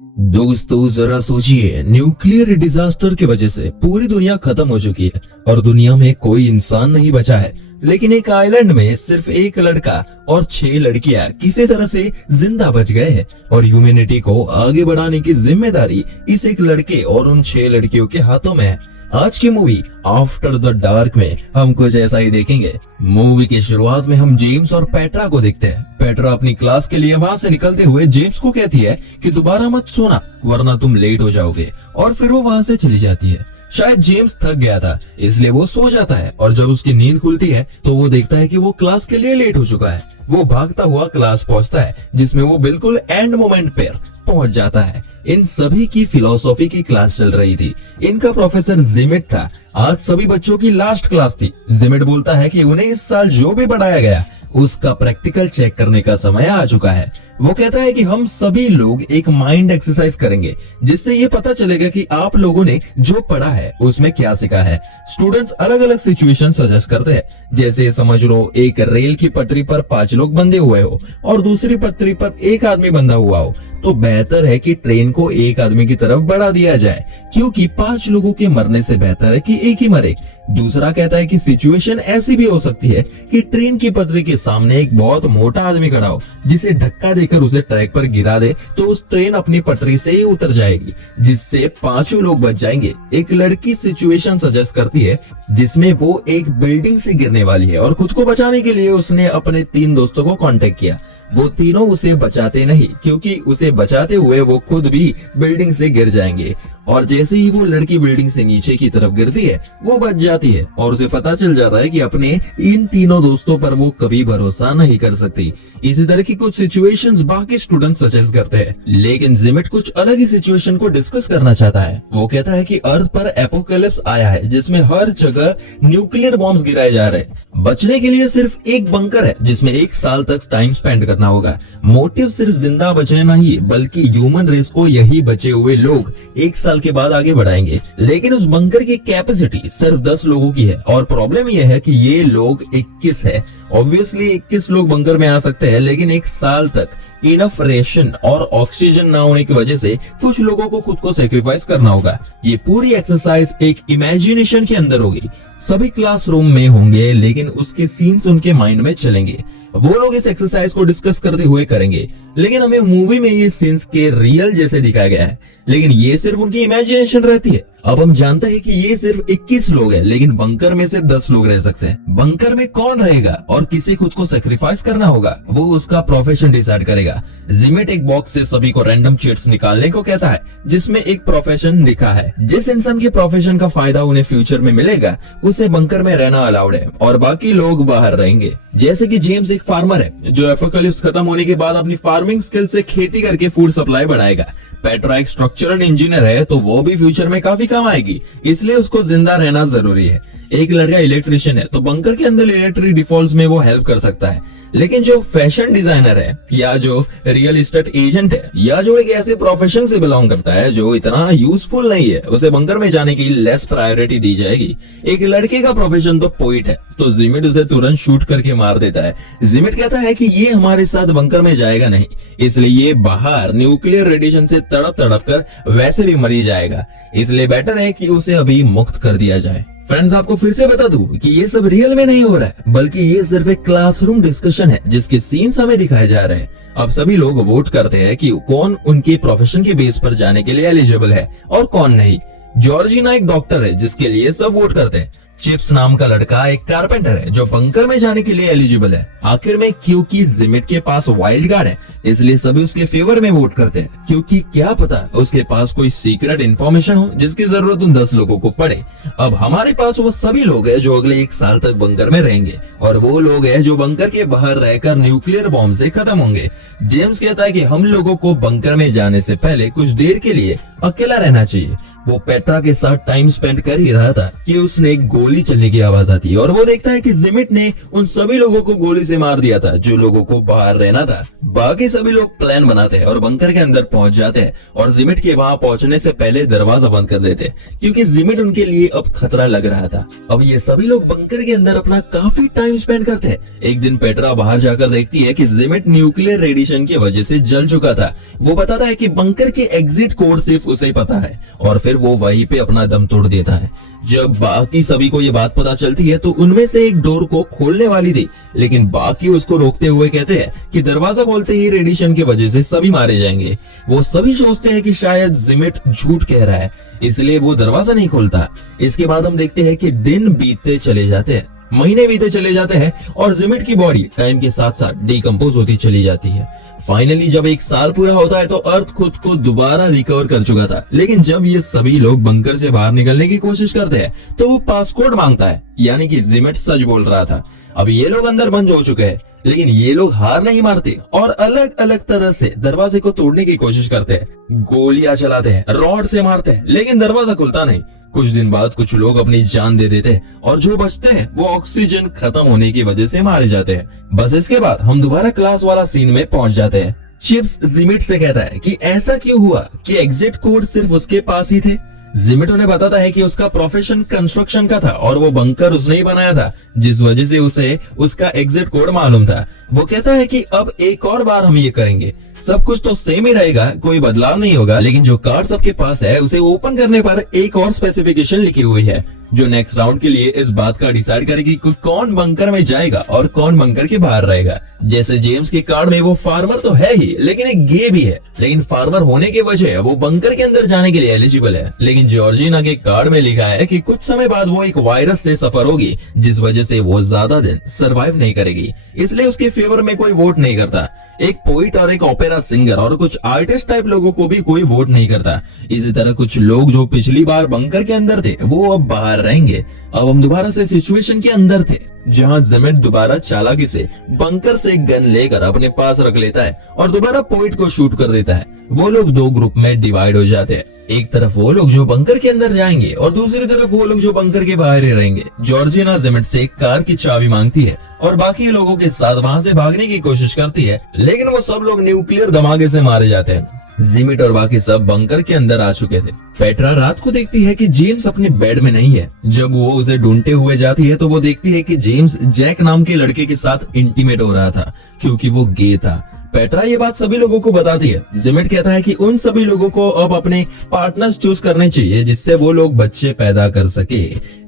दोस्तों जरा सोचिए, न्यूक्लियर डिजास्टर की वजह से पूरी दुनिया खत्म हो चुकी है और दुनिया में कोई इंसान नहीं बचा है। लेकिन एक आइलैंड में सिर्फ एक लड़का और 6 लड़कियां किसी तरह से जिंदा बच गए हैं और ह्यूमैनिटी को आगे बढ़ाने की जिम्मेदारी इस एक लड़के और उन 6 लड़कियों के हाथों में है। आज की मूवी आफ्टर द डार्क में हम कुछ ऐसा ही देखेंगे। मूवी की शुरुआत में हम जेम्स और पेट्रा को देखते हैं। पेट्रा अपनी क्लास के लिए वहाँ से निकलते हुए जेम्स को कहती है कि दोबारा मत सोना वरना तुम लेट हो जाओगे, और फिर वो वहाँ से चली जाती है। शायद जेम्स थक गया था इसलिए वो सो जाता है और जब उसकी नींद खुलती है तो वो देखता है कि वो क्लास के लिए लेट हो चुका है। वो भागता हुआ क्लास पहुंचता है जिसमें वो बिल्कुल एंड मोमेंट पर पहुंच जाता है। इन सभी की फिलोसॉफी की क्लास चल रही थी। इनका प्रोफेसर जिमिट था। आज सभी बच्चों की लास्ट क्लास थी। जिमिट बोलता है कि उन्हें इस साल जो भी पढ़ाया गया उसका प्रैक्टिकल चेक करने का समय आ चुका है। वो कहता है कि हम सभी लोग एक माइंड एक्सरसाइज करेंगे जिससे ये पता चलेगा कि आप लोगों ने जो पढ़ा है उसमें क्या सीखा है। स्टूडेंट्स अलग अलग सिचुएशन सजेस्ट करते हैं, जैसे समझ लो एक रेल की पटरी पर 5 लोग बंधे हुए हो और दूसरी पटरी पर एक आदमी बंधा हुआ हो, तो बेहतर है कि ट्रेन को एक आदमी की तरफ बढ़ा दिया जाए क्योंकि 5 लोगों के मरने से बेहतर है कि एक ही मरे। दूसरा कहता है कि सिचुएशन ऐसी भी हो सकती है कि ट्रेन की पटरी के सामने एक बहुत मोटा आदमी खड़ा हो जिसे धक्का देकर उसे ट्रैक पर गिरा दे तो उस ट्रेन अपनी पटरी से ही उतर जाएगी जिससे 5 लोग बच जाएंगे। एक लड़की सिचुएशन सजेस्ट करती है जिसमें वो एक बिल्डिंग से गिरने वाली है और खुद को बचाने के लिए उसने अपने 3 दोस्तों को कांटेक्ट किया। वो तीनों उसे बचाते नहीं क्योंकि उसे बचाते हुए वो खुद भी बिल्डिंग से गिर जाएंगे, और जैसे ही वो लड़की बिल्डिंग से नीचे की तरफ गिरती है वो बच जाती है और उसे पता चल जाता है कि अपने इन तीनों दोस्तों पर वो कभी भरोसा नहीं कर सकती। इसी तरह की कुछ सिचुएशंस बाकी स्टूडेंट सजेस्ट करते हैं, लेकिन जिमिट कुछ अलग ही सिचुएशन को डिस्कस करना चाहता है। वो कहता है कि अर्थ पर एपोकैलिप्स आया है जिसमें हर जगह न्यूक्लियर बॉम्ब्स गिराए जा रहे हैं। बचने के लिए सिर्फ एक बंकर है जिसमें 1 साल तक टाइम स्पेंड करना होगा। मोटिव सिर्फ जिंदा बचने नहीं बल्कि ह्यूमन रेस को यही बचे हुए लोग 1 साल के बाद आगे बढ़ाएंगे। लेकिन उस बंकर की कैपेसिटी सिर्फ 10 लोगों की है और प्रॉब्लम यह है कि ये लोग 21 है। ऑब्वियसली 21 लोग बंकर में आ सकते हैं, लेकिन 1 साल तक इनफ रेशन और ऑक्सीजन ना होने की वजह से कुछ लोगों को खुद को सेक्रीफाइस करना होगा। ये पूरी एक्सरसाइज एक इमेजिनेशन के अंदर होगी। सभी क्लासरूम में होंगे लेकिन उसके सीन्स उनके माइंड में चलेंगे। वो लोग इस एक्सरसाइज को डिस्कस करते हुए करेंगे, लेकिन हमें मूवी में ये सीन्स के रियल जैसे दिखाया गया है, लेकिन ये सिर्फ उनकी इमेजिनेशन रहती है। अब हम जानते हैं कि ये सिर्फ 21 लोग हैं, लेकिन बंकर में सिर्फ 10 लोग रह सकते हैं। बंकर में कौन रहेगा और किसे खुद को सेक्रीफाइस करना होगा वो उसका प्रोफेशन डिसाइड करेगा। जिमिट एक बॉक्स से सभी को रैंडम चिट्स निकालने को कहता है जिसमें एक प्रोफेशन लिखा है। जिस इंसान के प्रोफेशन का फायदा उन्हें फ्यूचर में मिलेगा उसे बंकर में रहना अलाउड है और बाकी लोग बाहर रहेंगे। जैसे कि जेम्स एक फार्मर है जो एपोकैलिप्स खत्म होने के बाद अपनी फार्मिंग स्किल से खेती करके फूड सप्लाई बढ़ाएगा। पेट्रा एक स्ट्रक्चरल इंजीनियर है तो वो भी फ्यूचर में काफी काम आएगी, इसलिए उसको जिंदा रहना जरूरी है। एक लड़का इलेक्ट्रिशियन है तो बंकर के अंदर इलेक्ट्रिक डिफॉल्ट्स में वो हेल्प कर सकता है। लेकिन जो फैशन डिजाइनर है या जो रियल एस्टेट एजेंट है या जो एक ऐसे प्रोफेशन से बिलोंग करता है जो इतना यूजफुल नहीं है, उसे बंकर में जाने की लेस प्रायोरिटी दी जाएगी। एक लड़के का प्रोफेशन तो पोइट है तो जिमिट उसे तुरंत शूट करके मार देता है। जिमिट कहता है कि ये हमारे साथ बंकर में जाएगा नहीं, इसलिए ये बाहर न्यूक्लियर रेडिएशन से तड़प तड़प कर वैसे भी मरी जाएगा, इसलिए बेटर है कि उसे अभी मुक्त कर दिया जाए। फ्रेंड्स, आपको फिर से बता दूं कि ये सब रियल में नहीं हो रहा है बल्कि ये सिर्फ एक क्लासरूम डिस्कशन है जिसके सीन्स हमें दिखाए जा रहे हैं। अब सभी लोग वोट करते हैं कि कौन उनके प्रोफेशन के बेस पर जाने के लिए एलिजिबल है और कौन नहीं। जॉर्जिना एक डॉक्टर है जिसके लिए सब वोट करते हैं। चिप्स नाम का लड़का एक कारपेंटर है जो बंकर में जाने के लिए एलिजिबल है। आखिर में क्योंकि जिमिट के पास वाइल्ड कार्ड है इसलिए सभी उसके फेवर में वोट करते हैं, क्योंकि क्या पता उसके पास कोई सीक्रेट इंफॉर्मेशन हो जिसकी जरूरत उन 10 लोगों को पड़े। अब हमारे पास वो सभी लोग हैं जो अगले 1 साल तक बंकर में रहेंगे और वो लोग हैं जो बंकर के बाहर रहकर न्यूक्लियर बॉम्ब से खत्म होंगे। जेम्स कहता है कि हम लोगों को बंकर में जाने से पहले कुछ देर के लिए अकेला रहना चाहिए। वो पेट्रा के साथ टाइम स्पेंड कर ही रहा था कि उसने एक गोली चलने की आवाज आती है और वो देखता है कि जिमिट ने उन सभी लोगों को गोली से मार दिया था जो लोगों को बाहर रहना था। बाकी सभी लोग प्लान बनाते हैं और बंकर के अंदर पहुंच जाते हैं और जिमिट के वहां पहुंचने से पहले दरवाजा बंद कर देते क्योंकि जिमिट उनके लिए अब खतरा लग रहा था। अब ये सभी लोग बंकर के अंदर अपना काफी टाइम स्पेंड करते हैं। एक दिन पेट्रा बाहर जाकर देखती है कि जिमिट न्यूक्लियर रेडिएशन की वजह से जल चुका था। वो बताता है कि बंकर के एग्जिट कोड सिर्फ उसे पता है और फिर वो वहीं पे अपना दम तोड़ देता है। जब बाकी सभी को ये बात पता चलती है तो उनमें से एक डोर को खोलने वाली थी, लेकिन बाकी उसको रोकते हुए कहते हैं कि दरवाजा खोलते ही रेडिएशन की वजह से सभी मारे जाएंगे। वो सभी सोचते हैं कि शायद जिमिट झूठ कह रहा है, इसलिए वो दरवाजा नहीं खोलता। इसके बाद हम देखते हैं कि दिन बीतते चले जाते हैं, महीने बीते चले जाते हैं और जिमिट की बॉडी टाइम के साथ साथ डिकम्पोज होती चली जाती है। फाइनली जब 1 साल पूरा होता है तो अर्थ खुद को दोबारा रिकवर कर चुका था, लेकिन जब ये सभी लोग बंकर से बाहर निकलने की कोशिश करते हैं तो वो पासकोड मांगता है, यानी कि जिमिट सच बोल रहा था। अब ये लोग अंदर बंद हो चुके हैं, लेकिन ये लोग हार नहीं मारते और अलग अलग तरह से दरवाजे को तोड़ने की कोशिश करते हैं। गोलियां चलाते हैं, रॉड से मारते हैं, लेकिन दरवाजा खुलता नहीं। कुछ दिन बाद कुछ लोग अपनी जान दे देते हैं और जो बचते हैं वो ऑक्सीजन खत्म होने की वजह से मारे जाते हैं। बस इसके बाद हम दोबारा क्लास वाला सीन में पहुंच जाते हैं। चिप्स जिमिट से कहता है कि ऐसा क्यों हुआ कि एग्जिट कोड सिर्फ उसके पास ही थे। जिमिट उन्हें बताता है कि उसका प्रोफेशन कंस्ट्रक्शन का था और वो बंकर उसने ही बनाया था, जिस वजह से उसे उसका एग्जिट कोड मालूम था। वो कहता है कि अब एक और बार हम ये करेंगे, सब कुछ तो सेम ही रहेगा, कोई बदलाव नहीं होगा, लेकिन जो कार्ड सबके पास है उसे ओपन करने पर एक और स्पेसिफिकेशन लिखी हुई है जो नेक्स्ट राउंड के लिए इस बात का डिसाइड करेगी कि कौन बंकर में जाएगा और कौन बंकर के बाहर रहेगा। जैसे जेम्स के कार्ड में वो फार्मर तो है ही, लेकिन एक गे भी है, लेकिन फार्मर होने की वजह वो बंकर के अंदर जाने के लिए एलिजिबल है। लेकिन जॉर्जिना के कार्ड में लिखा है कि कुछ समय बाद वो एक वायरस से सफर होगी, जिस वजह से वो ज्यादा दिन सरवाइव नहीं करेगी, इसलिए उसके फेवर में कोई वोट नहीं करता। एक पोइट और एक ओपेरा सिंगर और कुछ आर्टिस्ट टाइप लोगों को भी कोई वोट नहीं करता। इसी तरह कुछ लोग जो पिछली बार बंकर के अंदर थे वो अब बाहर रहेंगे। अब हम दोबारा से सिचुएशन के अंदर थे जहां जिमिट दोबारा चालाकी से बंकर से गन लेकर अपने पास रख लेता है और दोबारा पोइट को शूट कर देता है। वो लोग 2 ग्रुप में डिवाइड हो जाते हैं, एक तरफ वो लोग जो बंकर के अंदर जाएंगे और दूसरी तरफ वो लोग जो बंकर के बाहर ही रहेंगे। जॉर्जिना जिमिट से कार की चाबी मांगती है और बाकी लोगों के साथ वहां से भागने की कोशिश करती है, लेकिन वो सब लोग न्यूक्लियर धमाके से मारे जाते हैं। जिमिट और बाकी सब बंकर के अंदर आ चुके थे। पेट्रा रात को देखती है कि जेम्स अपने बेड में नहीं है। जब वो उसे ढूंढते हुए जाती है तो वो देखती है कि जेम्स जैक नाम के लड़के के साथ इंटीमेट हो रहा था क्योंकि वो गे था। पेट्रा ये बात सभी लोगों को बताती है। जिमिट कहता है कि उन सभी लोगों को अब अपने पार्टनर्स चूज करने चाहिए जिससे वो लोग बच्चे पैदा कर सके।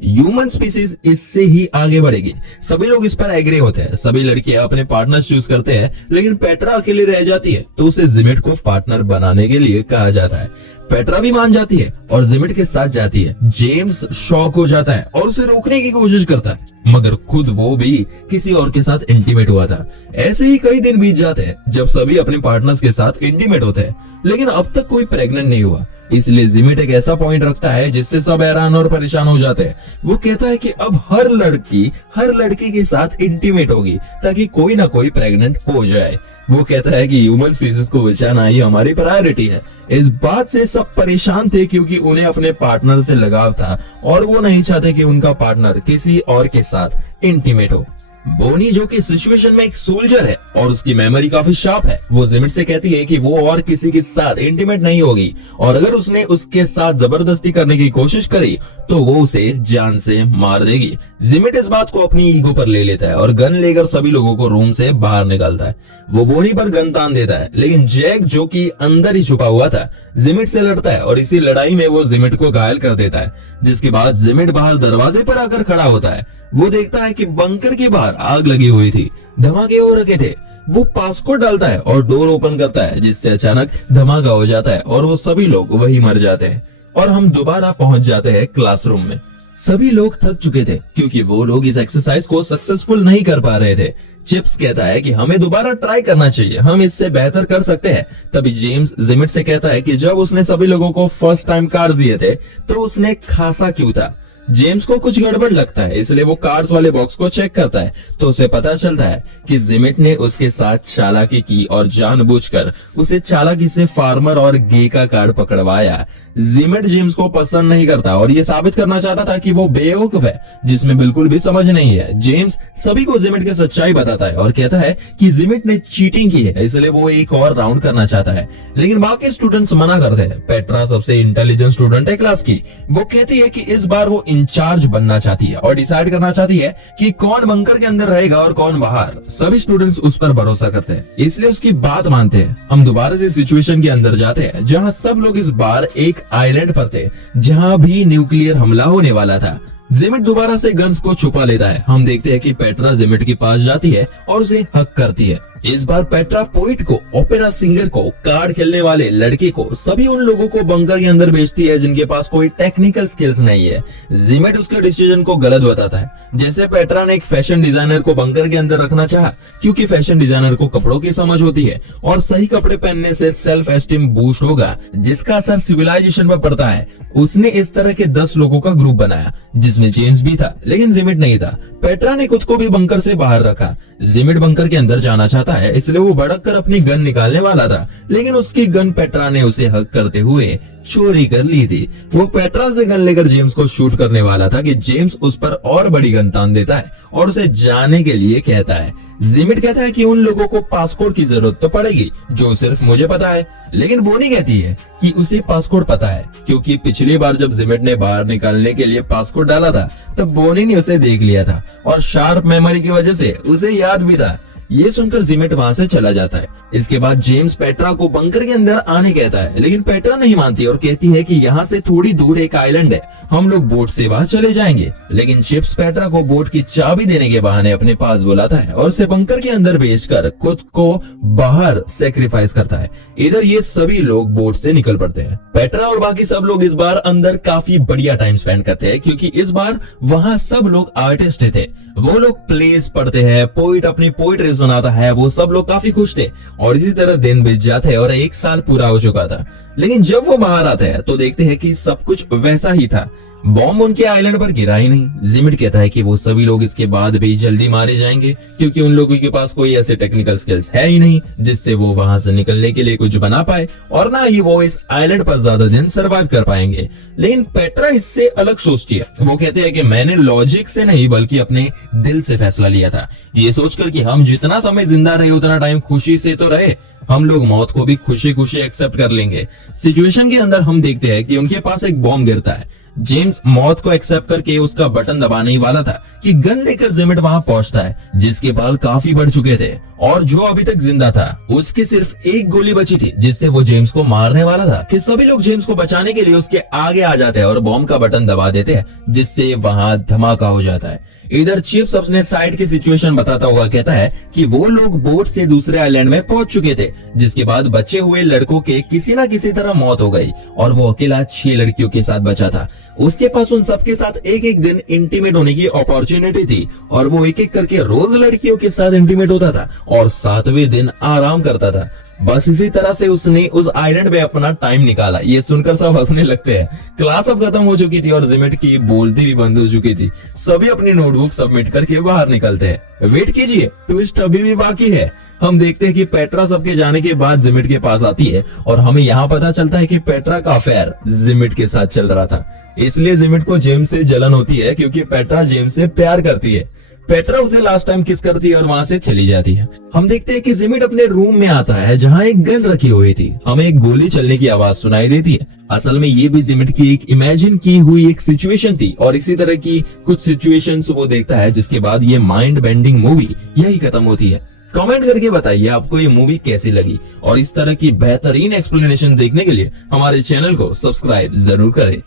ह्यूमन स्पीसीज इससे ही आगे बढ़ेगी। सभी लोग इस पर एग्री होते हैं। सभी लड़कियां अपने पार्टनर्स चूज करते हैं, लेकिन पेट्रा अकेले रह जाती है तो उसे जिमिट को पार्टनर बनाने के लिए कहा जाता है। पेट्रा भी मान जाती है और जिमिट के साथ जाती है। जेम्स शॉक हो जाता है और उसे रोकने की कोशिश करता है, मगर खुद वो भी किसी और के साथ इंटीमेट हुआ था। ऐसे ही कई दिन बीत जाते हैं जब सभी अपने पार्टनर्स के साथ इंटीमेट होते हैं, लेकिन अब तक कोई प्रेग्नेंट नहीं हुआ। इसलिए जिमिट एक ऐसा पॉइंट रखता है जिससे सब हैरान और परेशान हो जाते हैं। वो कहता है कि अब हर लड़की हर लड़के के साथ इंटीमेट होगी ताकि कोई ना कोई प्रेग्नेंट हो जाए। वो कहता है कि ह्यूमन स्पीसीज को बचाना ही हमारी प्रायोरिटी है। इस बात से सब परेशान थे क्योंकि उन्हें अपने पार्टनर से लगाव था और वो नहीं चाहते कि उनका पार्टनर किसी और के साथ इंटीमेट हो। बोनी जो कि सिचुएशन में एक सोल्जर है और उसकी मेमोरी काफी शार्प है, वो जिमिट से कहती है कि वो और किसी के साथ इंटीमेट नहीं होगी और अगर उसने उसके साथ जबरदस्ती करने की कोशिश करी तो वो उसे जान से मार देगी। जिमिट इस बात को अपनी ईगो पर ले लेता है और गन लेकर सभी लोगों को रूम से बाहर निकालता है। वो बोनी पर गन तान देता है, लेकिन जैक जो कि अंदर ही छुपा हुआ था जिमिट से लड़ता है और इसी लड़ाई में वो जिमिट को घायल कर देता है। जिसके बाद जिमिट बाहर दरवाजे पर आकर खड़ा होता है। वो देखता है कि बंकर के बाहर आग लगी हुई थी, धमाके हो रखे थे। वो पासकोड डालता है और डोर ओपन करता है, जिससे अचानक धमाका हो जाता है और वो सभी लोग वही मर जाते हैं। और हम दोबारा पहुंच जाते हैं क्लासरूम में। सभी लोग थक चुके थे क्योंकि वो लोग इस एक्सरसाइज को सक्सेसफुल नहीं कर पा रहे थे। चिप्स कहता है कि हमें दोबारा ट्राई करना चाहिए, हम इससे बेहतर कर सकते हैं। तभी जेम्स जिमिट से कहता है कि जब उसने सभी लोगों को फर्स्ट टाइम कार्ड दिए थे तो उसने खासा क्यों था। जेम्स को कुछ गड़बड़ लगता है, इसलिए वो कार्ड्स वाले बॉक्स को चेक करता है तो उसे पता चलता है कि जिमिट ने उसके साथ चालाकी की और जानबूझकर उसे चालाकी से फार्मर और गे का कार्ड पकड़वाया। जिमिट जेम्स को पसंद नहीं करता और ये साबित करना चाहता था कि वो बेवकूफ है जिसमें बिल्कुल भी समझ नहीं है। जेम्स सभी को जिमिट की सच्चाई बताता है और कहता है कि जिमिट ने चीटिंग की है, इसलिए वो एक और राउंड करना चाहता है, लेकिन बाकी स्टूडेंट्स मना करते हैं। पेट्रा सबसे इंटेलिजेंट स्टूडेंट है क्लास की। वो कहती है कि इस बार वो इंचार्ज बनना चाहती है और डिसाइड करना चाहती है कि कौन बंकर के अंदर रहेगा और कौन बाहर। सभी स्टूडेंट्स उस पर भरोसा करते हैं, इसलिए उसकी बात मानते हैं। हम दोबारा से सिचुएशन के अंदर जाते हैं जहाँ सब लोग इस बार एक आइलैंड पर थे जहाँ भी न्यूक्लियर हमला होने वाला था। जिमिट दोबारा से गन्स को छुपा लेता है। हम देखते हैं कि पेट्रा जिमिट के पास जाती है और उसे हक करती है। इस बार पेट्रा पोइट को, ओपेरा सिंगर को, कार्ड खेलने वाले लड़के को, सभी उन लोगों को बंकर के अंदर भेजती है जिनके पास कोई टेक्निकल स्किल्स नहीं है। जिमिट उसके डिसीजन को गलत बताता है। जैसे पेट्रा ने एक फैशन डिजाइनर को बंकर के अंदर रखना चाहा क्योंकि फैशन डिजाइनर को कपड़ों की समझ होती है और सही कपड़े पहनने से सेल्फ एस्टीम बूस्ट होगा जिसका असर सिविलाइजेशन पर पड़ता है। उसने इस तरह के 10 लोगों का ग्रुप बनाया जिसमें जेम्स भी था लेकिन जिमिट नहीं था। पेट्रा ने खुद को भी बंकर से बाहर रखा। जिमिट बंकर के अंदर जाना चाहता है, इसलिए वो भड़क कर अपनी गन निकालने वाला था, लेकिन उसकी गन पेट्रा ने उसे हक करते हुए चोरी कर ली थी। वो पेट्रा से गन लेकर जेम्स को शूट करने वाला था कि जेम्स उस पर और बड़ी गन तान देता है और उसे जाने के लिए कहता है। जिमिट कहता है कि उन लोगों को पासपोर्ट की जरूरत तो पड़ेगी जो सिर्फ मुझे पता है, लेकिन बोनी कहती है कि उसे पासपोर्ट पता है क्योंकि पिछली बार जब जिमिट ने बाहर निकालने के लिए पासपोर्ट डाला था तब बोनी ने उसे देख लिया था और शार्प मेमोरी की वजह से उसे याद भी था। ये सुनकर जिमिट वहां से चला जाता है। इसके बाद जेम्स पेट्रा को बंकर के अंदर आने कहता है, लेकिन पेट्रा नहीं मानती और कहती है कि यहाँ से थोड़ी दूर एक आइलैंड है, हम लोग बोट से वहां चले जाएंगे। लेकिन चिप्स पेट्रा को बोट की चाबी देने के बहाने अपने पास बुलाता है और उसे बंकर के अंदर भेजकर खुद को बाहर सेक्रीफाइस करता है। इधर ये सभी लोग बोट से निकल पड़ते हैं। पेट्रा और बाकी सब लोग इस बार अंदर काफी बढ़िया टाइम स्पेंड करते हैं क्योंकि इस बार वहां सब लोग आर्टिस्ट थे। वो लोग प्लेस पढ़ते हैं, पोइट अपनी पोइट्री सुनाता है, वो सब लोग काफी खुश थे और इसी तरह दिन बीत जाते हैं और 1 साल पूरा हो चुका था। लेकिन जब वो बाहर आते हैं तो देखते हैं कि सब कुछ वैसा ही था। बॉम्ब उनके आइलैंड पर गिरा ही नहीं। जिमिट कहता है कि वो सभी लोग इसके बाद भी जल्दी मारे जाएंगे क्योंकि उन लोगों के पास कोई ऐसे टेक्निकल स्किल्स है ही नहीं जिससे वो वहां से निकलने के लिए कुछ बना पाए और ना ही वो इस आइलैंड पर ज्यादा दिन सरवाइव कर पाएंगे। लेकिन पेट्रा इससे अलग सोचती है। वो कहते हैं कि मैंने लॉजिक से नहीं बल्कि अपने दिल से फैसला लिया था, ये सोचकर कि हम जितना समय जिंदा रहे उतना टाइम खुशी से तो रहे, हम लोग मौत को भी खुशी खुशी एक्सेप्ट कर लेंगे। सिचुएशन के अंदर हम देखते हैं कि उनके पास एक बॉम्ब गिरता है। जेम्स मौत को एक्सेप्ट करके उसका बटन दबाने ही वाला था कि गन लेकर जिमिट वहां पहुंचता है जिसके बाल काफी बढ़ चुके थे और जो अभी तक जिंदा था उसकी सिर्फ एक गोली बची थी जिससे वो जेम्स को मारने वाला था कि सभी लोग जेम्स को बचाने के लिए उसके आगे आ जाते हैं और बॉम्ब का बटन दबा देते हैं जिससे वहां धमाका हो जाता है। इधर चिप्स अपने साइड की सिचुएशन बताता हुआ कहता है कि वो लोग बोट से दूसरे आइलैंड में पहुंच चुके थे जिसके बाद बचे हुए लड़कों के किसी ना किसी तरह मौत हो गई और वो अकेला 6 लड़कियों के साथ बचा था। उसके पास उन सबके साथ एक एक दिन इंटीमेट होने की अपॉर्चुनिटी थी और वो एक एक करके रोज लड़कियों के साथ इंटीमेट होता था और 7वें दिन आराम करता था। बस इसी तरह से उसने उस आइलैंड में अपना टाइम निकाला। ये सुनकर सब हंसने लगते हैं। क्लास अब खत्म हो चुकी थी और जिमिट की बोलती भी बंद हो चुकी थी। सभी अपनी नोटबुक सबमिट करके बाहर निकलते हैं। वेट कीजिए, ट्विस्ट अभी भी बाकी है। हम देखते हैं कि पेट्रा सबके जाने के बाद जिमिट के पास आती है और हमें यहाँ पता चलता है कि पेट्रा का अफेयर जिमिट के साथ चल रहा था, इसलिए जिमिट को जेम्स से जलन होती है क्योंकि पेट्रा जेम्स से प्यार करती है। पेट्रा उसे लास्ट टाइम किस करती है और वहां से चली जाती है। हम देखते हैं कि जिमिट अपने रूम में आता है जहां एक गन रखी हुई थी। हमें एक गोली चलने की आवाज सुनाई देती है। असल में ये भी जिमिट की एक इमेजिन की हुई एक सिचुएशन थी और इसी तरह की कुछ सिचुएशंस वो देखता है जिसके बाद ये माइंड बेंडिंग मूवी यही खत्म होती है। कमेंट करके बताइए आपको ये मूवी कैसी लगी और इस तरह की बेहतरीन एक्सप्लेनेशन देखने के लिए हमारे चैनल को सब्सक्राइब जरूर करें।